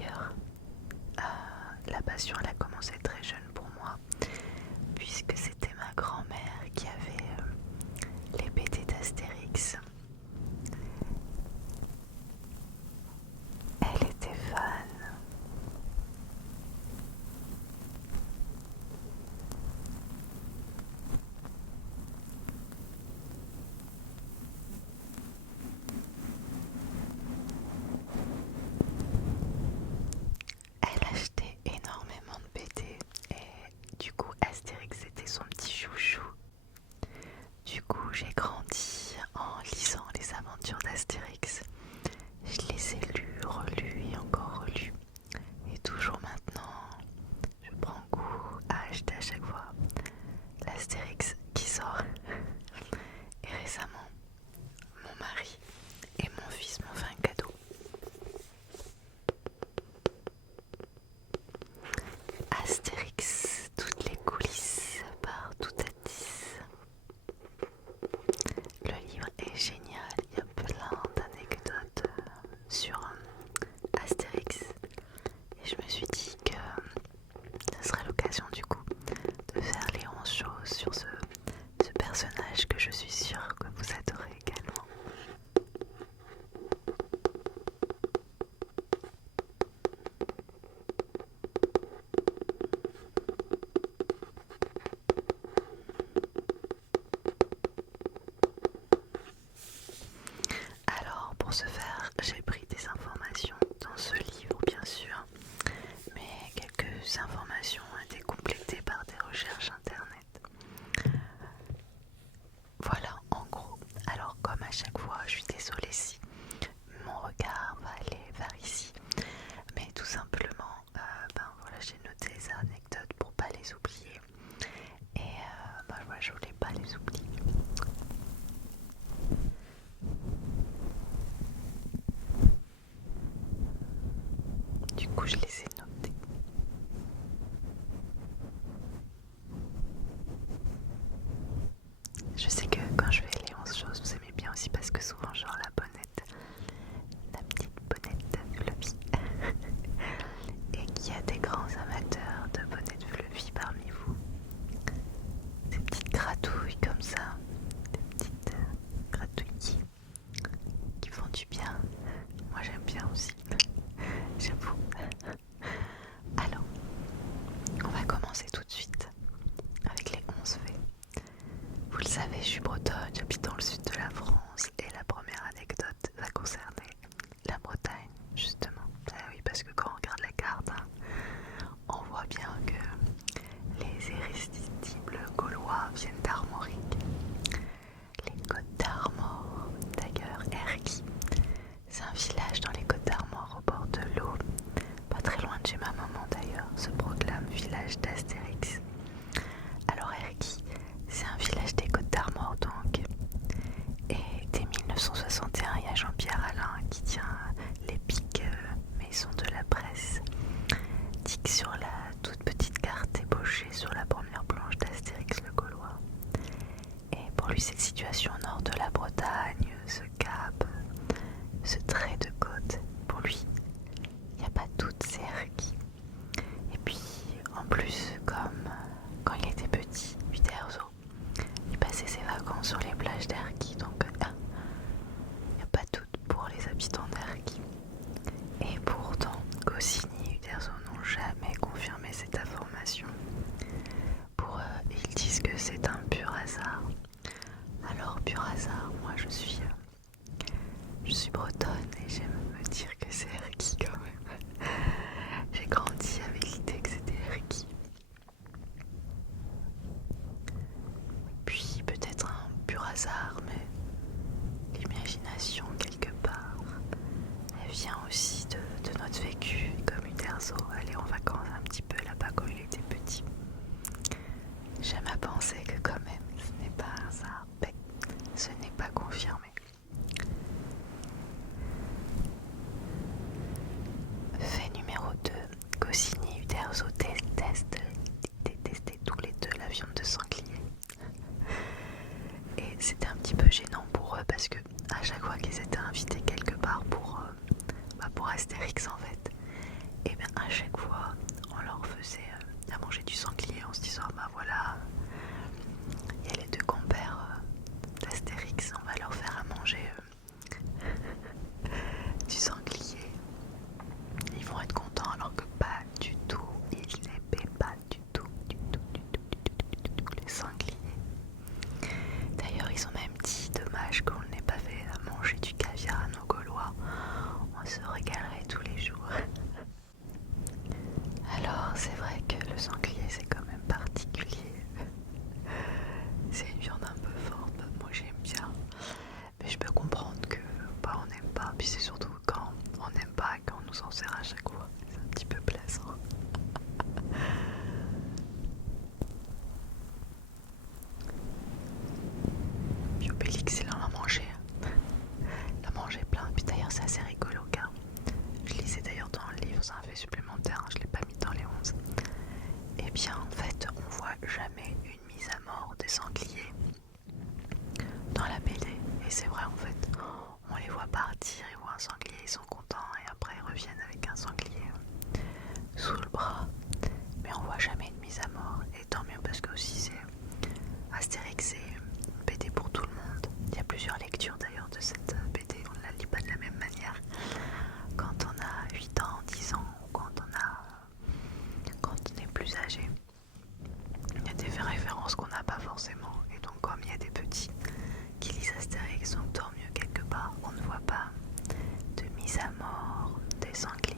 D'ailleurs, la passion elle a commencé très jeune pour moi, puisque c'était ma grand-mère qui avait les BD d'Astérix. Elle était fan. Elle achetait énormément de BD et du coup Astérix était son petit chouchou. Du coup j'ai grandi en lisant les aventures d'Astérix. Je les ai lus, relus et encore relus. Et toujours maintenant, je prends goût à acheter à chaque fois l'Astérix qui sort. Et récemment, mon mari et mon fils m'ont fait un cadeau. Astérix, toutes les coulisses par Toutatis. Le livre est génial, il y a plein d'anecdotes sur Astérix. Et je me suis dit que ce serait l'occasion du coup de faire les 11 choses sur ce personnage que je suis sûre que vous adorez également. Alors pour ce faire, j'ai pris des informations dans ce livre bien sûr, mais quelques informations ont été complétées par des recherches internet. Voilà en gros. Alors comme à chaque fois, je suis désolée si mon regard va aller vers ici, mais tout simplement, voilà, j'ai noté ces anecdotes pour pas les oublier et voilà, je voulais pas les oublier. Du coup, je les ai notées. Je sais que quand je fais les 11 choses, vous aimez bien aussi parce que souvent, genre la bonnette, la petite bonnette fluffy, et qu'il y a des grands amateurs de bonnettes fluffy parmi vous. Des petites gratouilles comme ça, des petites gratouilles qui font du bien. Moi, j'aime bien aussi, j'avoue. Alors, on va commencer tout de suite avec les 11 faits. Vous le savez, je suis bretonne, j'habite dans le sud de la France et la première anecdote va concerner la Bretagne, justement. Ah oui, parce que quand on regarde la carte, on voit bien que les irrésistibles Gaulois viennent d'Armorique. Les Côtes d'Armor, d'ailleurs, Erquy, c'est un village dans les Côtes d'Armor au bord de l'eau, pas très loin de chez ma maman d'ailleurs, se proclame village d'Astérix. Alors Erquy, c'est un village des Côtes d'Armor donc, et dès 1961, il y a Jean-Pierre Alain qui tient l'épique maison de la presse, dit que sur la toute petite carte ébauchée sur la première planche d'Astérix le Gaulois. Et pour lui, cette situation au nord de la Bretagne, ce cap, ce trait de côte, pour lui, il n'y a pas toutes ces Erquy. Et puis, en plus, comme quand il était petit, Uderzo, il passait ses vacances sur les plages d'Erquy, donc il n'y a pas toutes pour les habitants d'Erquy. Et pourtant, Goscinny et Uderzo n'ont jamais confirmé cette information. Pour eux, ils disent que c'est un pur hasard. Alors, pur hasard, moi je suis bretonne et j'aime me dire que c'est Erquy quand même. J'ai grandi avec l'idée que c'était Erquy. Puis peut-être un pur hasard, mais l'imagination quelque part, elle vient aussi de notre vécu, comme Uderzo allait en vacances un petit peu là-bas quand il était petit. J'aime à penser que quand même ce n'est pas un hasard, mais ce n'est pas confirmé. Fait numéro 2, Goscinny et Uderzo détestaient tous les deux la viande de sanglier. Et c'était un petit peu gênant pour eux parce que à chaque fois qu'ils étaient invités quelque part pour Astérix en fait, Et bien à chaque fois on leur faisait à manger du sanglier en se disant bah voilà, il y a les deux compères d'Astérix, on va leur faire à manger du sanglier. Ils vont être contents alors que pas du tout, ils n'aimaient pas du tout les sangliers. D'ailleurs ils ont même dit dommage qu'on n'ait pas fait manger du caviar à nos Gaulois, on se régalerait tous les jours. Alors c'est vrai que le sanglier c'est quand même particulier. C'est une viande un peu forte, moi j'aime bien. Mais je peux comprendre que on n'aime pas. Puis c'est surtout quand on n'aime pas et qu'on nous en sert à chaque fois. C'est un petit peu plaisant. Puis Obélix il en a mangé. Il a mangé plein. Puis d'ailleurs c'est assez rigolo car je lisais d'ailleurs dans le livre, c'est un fait supplémentaire, je ne l'ai pas mis dans les 11. Et bien en fait on voit jamais une mise à mort des sangliers dans la BD. Et c'est vrai en fait, on les voit partir, ils voient un sanglier, ils sont contents et après ils reviennent avec un sanglier sous le bras. Mais on voit jamais une mise à mort. Et tant mieux parce que aussi c'est Astérix, c'est une BD pour tout le monde. Il y a plusieurs lectures d'ailleurs de cette BD, on ne la lit pas de la même manière. Quand on a 8 ans, 10 ans ou quand on est plus âgé. Il y a des références qu'on n'a pas forcément. Et donc comme il y a des petits qui lisent Astérix, donc tant mieux quelque part, on ne voit pas de mise à mort des sangliers.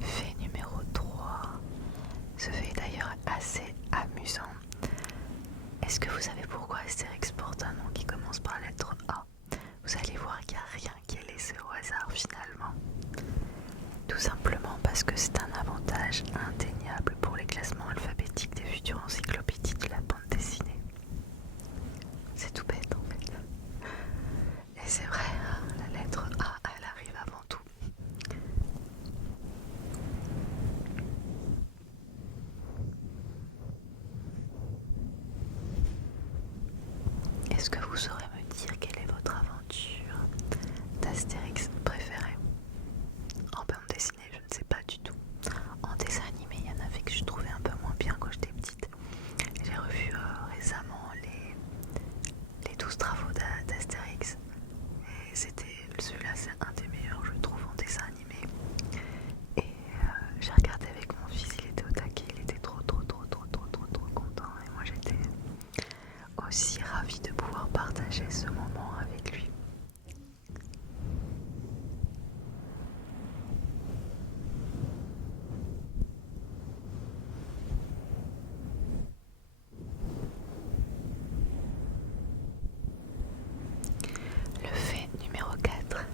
Fait numéro 3, ce fait d'ailleurs assez amusant. Est-ce que vous savez pourquoi Astérix porte un nom qui commence par la lettre A? Vous allez voir qu'il n'y a rien qui est laissé au hasard finalement. Tout simplement parce que c'est un avantage indéniable pour les classements alphabétiques des futures encyclopédies de la bande dessinée. C'est tout bête en fait. Et c'est vrai, hein, la lettre A, elle arrive avant tout. Est-ce que vous saurez me dire quelle est votre aventure d'Astérix préférée? En bande dessinée, je ne sais pas du tout. En dessin animé, il y en avait que je trouvais un peu moins bien quand j'étais petite. J'ai revu récemment les 12 travaux d'Astérix. Et celui-là, c'est un des meilleurs, je trouve, en dessin animé. Et j'ai regardé avec mon fils, il était au taquet, il était trop content. Et moi, j'étais aussi ravie de pouvoir partager ce moment avec lui. Le fait numéro 4,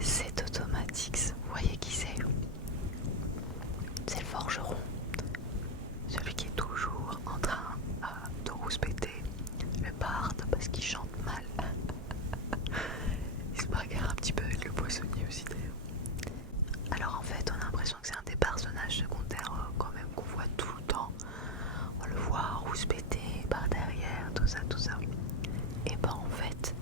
c'est Automatix. Vous voyez qui c'est? C'est le forgeron, celui qui est toujours en train de rouspéter le barde parce qu'il chante mal. Il se bagarre un petit peu avec le poissonnier aussi d'ailleurs. Alors en fait on a l'impression que c'est un des personnages secondaires quand même qu'on voit tout le temps. On le voit rouspéter par derrière, tout ça. Et ben en fait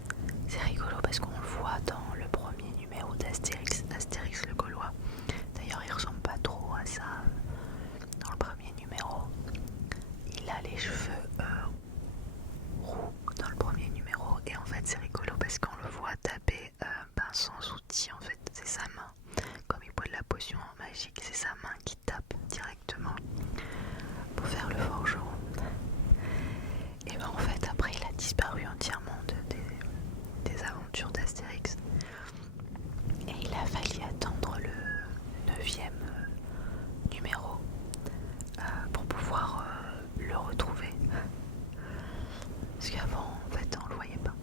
c'est rigolo parce qu'on le voit dans le premier numéro d'Astérix, Astérix le Gaulois. D'ailleurs il ressemble pas trop à ça dans le premier numéro. Il a les cheveux roux dans le premier numéro et en fait c'est rigolo parce qu'on le voit taper sans outil en fait, c'est sa main. Comme il boit de la potion magique, c'est sa main qui tape directement pour faire le forgeron. Et ben en fait après il a disparu entièrement des aventures d'Astérix. Et il a fallu attendre le 9e numéro pour pouvoir le retrouver. Parce qu'avant en fait on le voyait pas.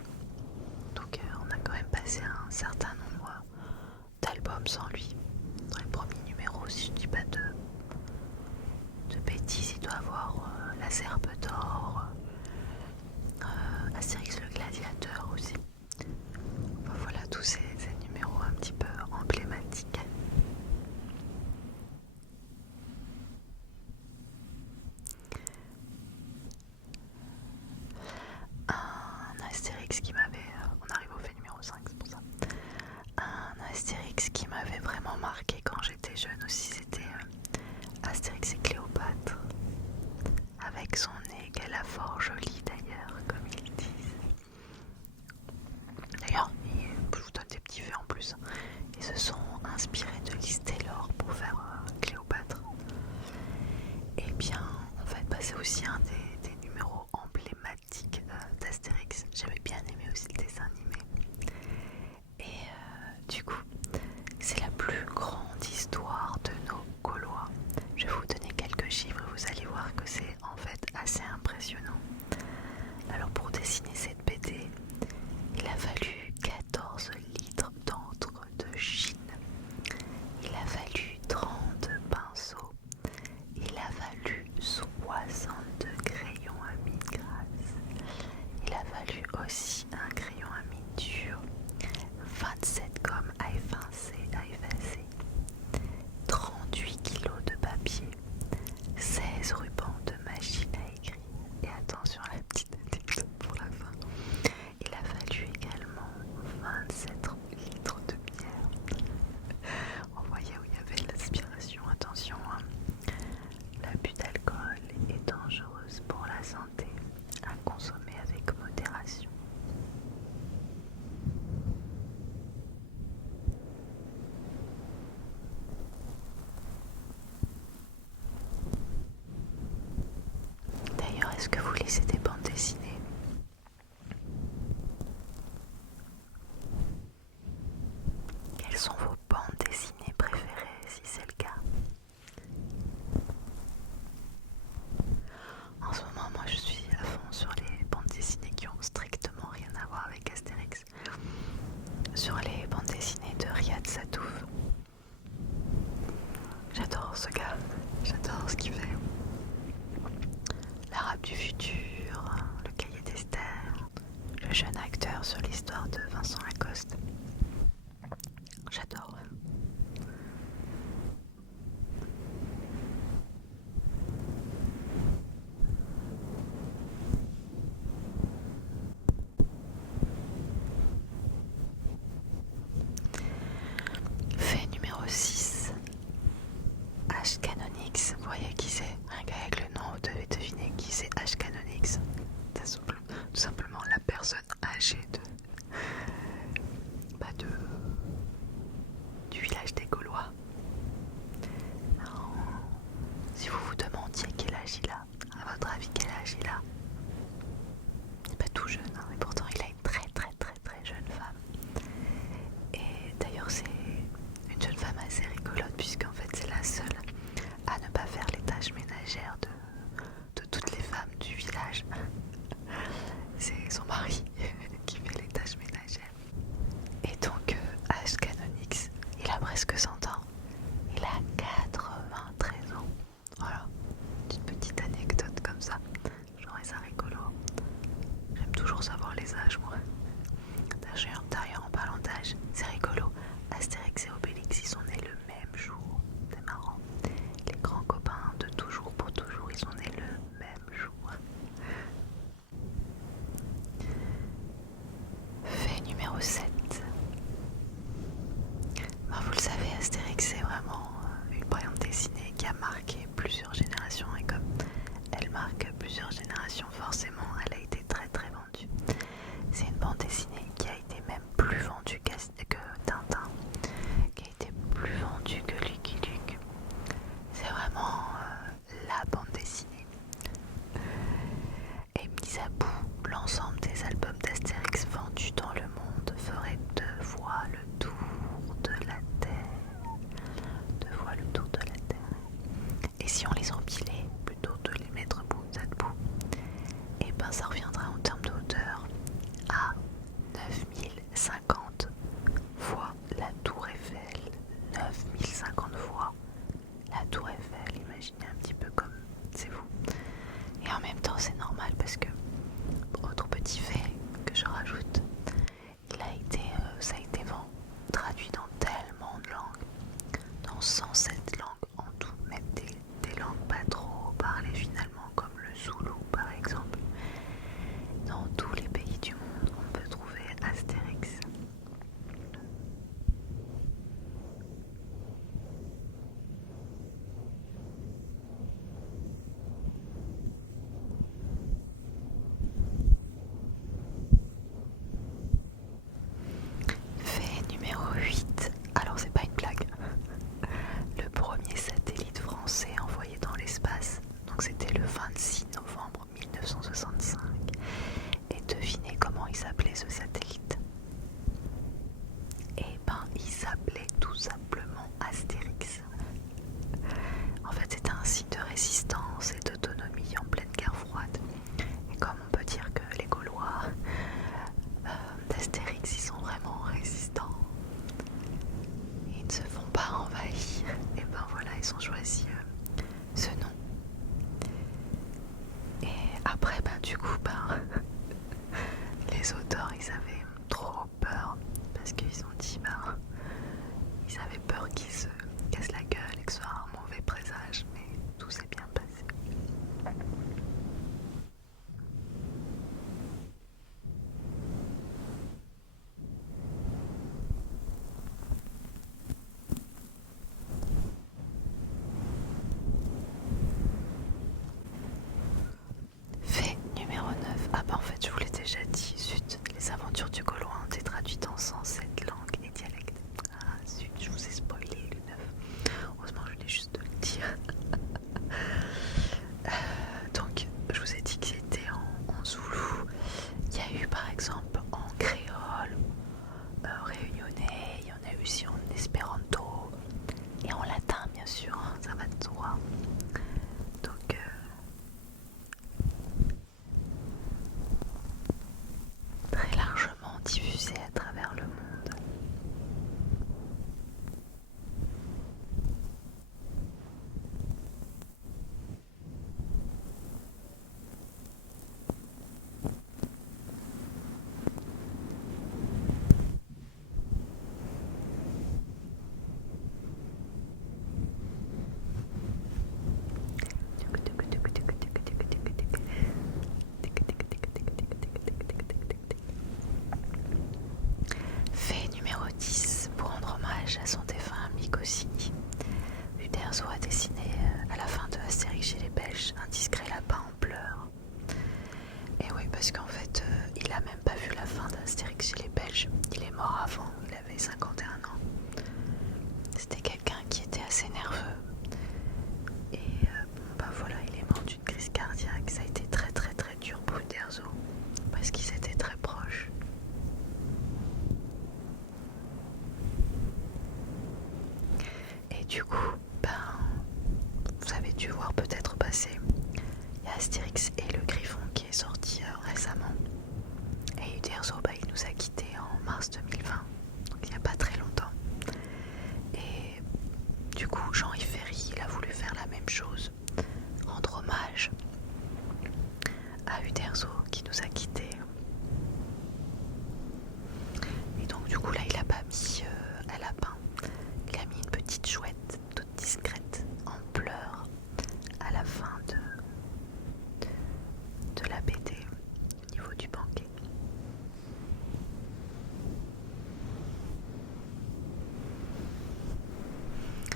Donc on a quand même passé un certain nombre d'albums sans lui. Dans le premier numéro, si je dis pas de bêtises, il doit avoir La Serpe d'Or, Astérix le Gladiateur aussi. Enfin, voilà tous ces numéros un petit peu emblématiques. Un Astérix lu aussi un crayon à miniature, 27 gommes à effacer, 38 kilos de papier, 16 rubans de machine à écrire. Et attention à la petite anecdote pour la fin. Il a fallu également 27 litres de bière. On voyait où il y avait de l'aspiration. Attention, hein. L'abus d'alcool est dangereuse pour la santé, à consommer avec modération. D'ailleurs, est-ce que vous lisez des bandes dessinées? Quelles sont vos bandes dessinées préférées, si c'est le cas? En ce moment, moi je suis à fond sur les bandes dessinées qui ont strictement rien à voir avec Astérix. Sur les bandes dessinées de Riyad Satouf. J'adore ce gars, j'adore ce qu'il fait. L'Arabe du futur, le cahier d'Esther, le jeune acteur sur l'histoire de Vincent Lacoste. J'adore. Fait numéro 6. H. Canonix. Vous voyez qui c'est? Un gars avec le nom, vous devez deviner qui c'est H. Canonix. Tout simplement la personne âgée du village des Gaulois. Alors, si vous vous demandiez quel âge il a, à votre avis quel âge il a? Il n'est pas tout jeune, hein, mais pourtant il a une très très très très jeune femme. Et d'ailleurs c'est une jeune femme assez rigolote puisqu'en fait c'est la seule à ne pas faire les tâches ménagères de toutes les femmes du village. C'est son mari qui fait les les auteurs ils avaient trop peur parce qu'ils ont dit ils avaient peur qu'ils se cassent la gueule et que ce soit un mauvais présage, mais tout s'est bien passé. Fait numéro 9. Ah bah en fait je vous l'ai déjà dit, zut, les aventures du Gaulois ont été traduites en 107 langues et dialectes. Ah zut, je vous ai spoilé le 9. Heureusement je venais juste de le dire. Donc je vous ai dit que c'était en zoulou. Il y a eu par exemple en créole, réunionnais, il y en a eu aussi en espéranto et en latin bien sûr, hein, ça va de soi. Donc très largement diffusé à travers le monde. Fait numéro 10. Pour rendre hommage à son défunt ami Goscinny, Uderzo a dessiné à la fin de Astérix chez les Belges un discret lapin en pleurs. Et oui, parce qu'en fait, il a même pas vu la fin d'Astérix chez les Belges. Il est mort avant, il avait 51 ans. C'était quelqu'un qui était assez nerveux. Et voilà, il est mort d'une crise cardiaque. Ça a été très très très dur pour Uderzo, parce qu'ils étaient très proches. Et du coup, vous avez dû voir peut-être passer, il y a Astérix et le Griffon qui est sorti récemment. Et Uderzo, il nous a quittés en mars 2020, donc il n'y a pas très longtemps. Et du coup, Jean-Yves Ferry, il a voulu faire la même chose, rendre hommage à Uderzo qui nous a quittés. Et donc du coup là, il a pas mis un lapin, il a mis une petite chouette toute discrète en pleurs à la fin de la BD au niveau du banquet.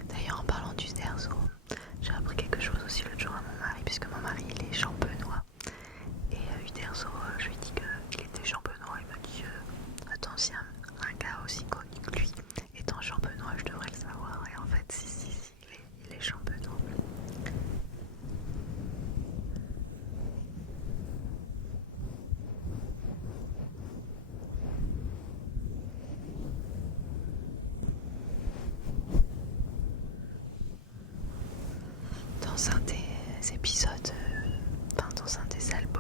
D'ailleurs, en parlant d'Uderzo, j'ai appris quelque chose aussi l'autre jour à mon mari, puisque mon mari il est champenois. Et Uderzo, je lui ai dit qu'il était champenois. Il m'a dit attends, si un gars aussi connu que lui étant champenois, je devrais le savoir. Et en fait, si, il est champenois. Dans un des épisodes, dans un des albums,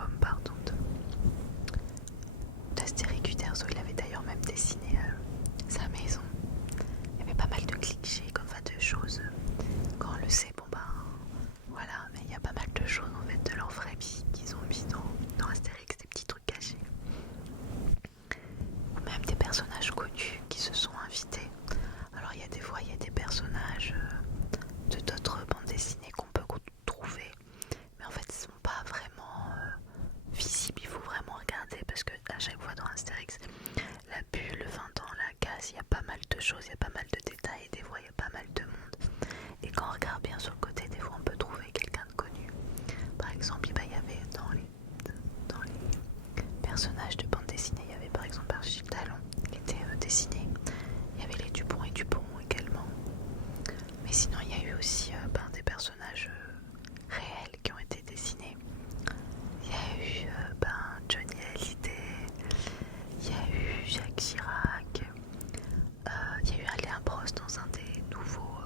d'Astérix Uderzo, il avait d'ailleurs même dessiné sa maison. Il y avait pas mal de clichés, comme ça, de choses. Quand on le sait, voilà, mais il y a pas mal de choses en fait de leur vraie vie qu'ils ont mis dans Astérix, des petits trucs cachés. Ou même des personnages connus qui se sont invités. Alors il y a des fois, il y a des personnages de d'autres bandes dessinées qu'on peut trouver, mais en fait ils sont pas vraiment visibles, il faut vraiment regarder parce que à chaque fois dans Astérix, la bulle, dans la case, il y a pas mal de choses, il y a pas mal de détails, et des fois il y a pas mal de monde. Et quand on regarde bien sur le côté, des fois on peut trouver quelqu'un de connu. Par exemple, il y avait dans les personnages de bande dessinée, il y avait par exemple Achille Talon qui était dessiné. Il y avait les Dupont et Dupont également. Mais sinon, il y a eu aussi des personnages réels qui ont été dessinés. Il y a eu Johnny Hallyday, il y a eu Jacques Chirac, il y a eu Alain Prost dans un des nouveaux,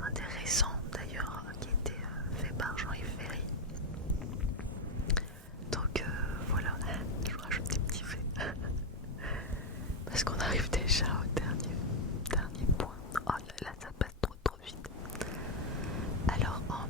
un des récents d'ailleurs, qui était fait par Jean-Yves Ferry. Donc voilà, je vous rajoute des petits faits. Parce qu'on arrive déjà au dernier point. Oh là là, ça passe trop vite. Alors en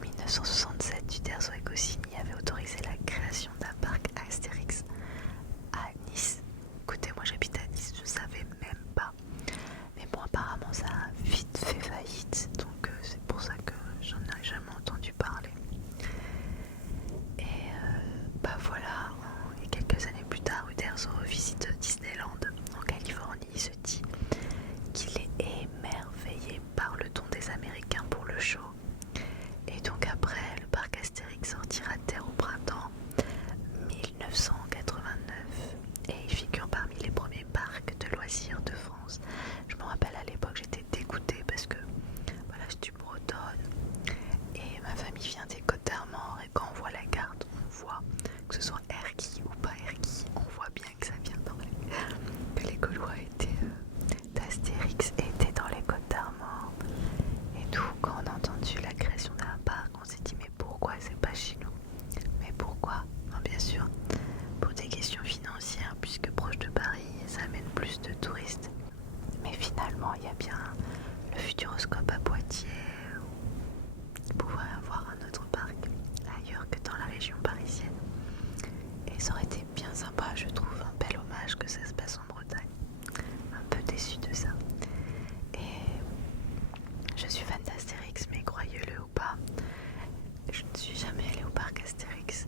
dommage que ça se passe en Bretagne. Un peu déçue de ça. Et je suis fan d'Astérix, mais croyez-le ou pas, je ne suis jamais allée au parc Astérix.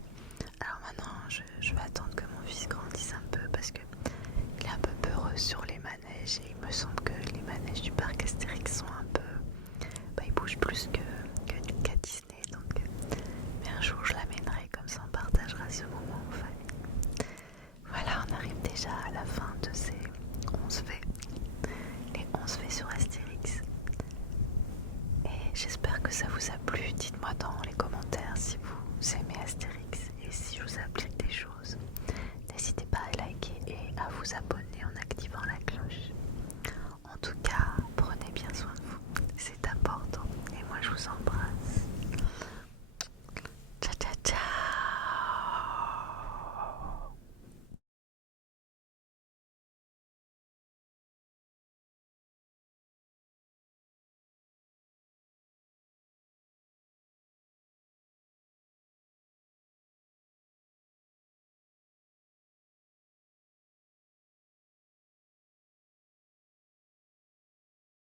Alors maintenant, je vais attendre que mon fils grandisse un peu parce que il est un peu peureux sur les manèges et il me semble que les manèges du parc Astérix sont un peu... ils bougent plus qu'à Disney. Donc, mais un jour je l'amènerai, comme ça on partagera ce moment en famille. Voilà, on arrive déjà à la fin de ces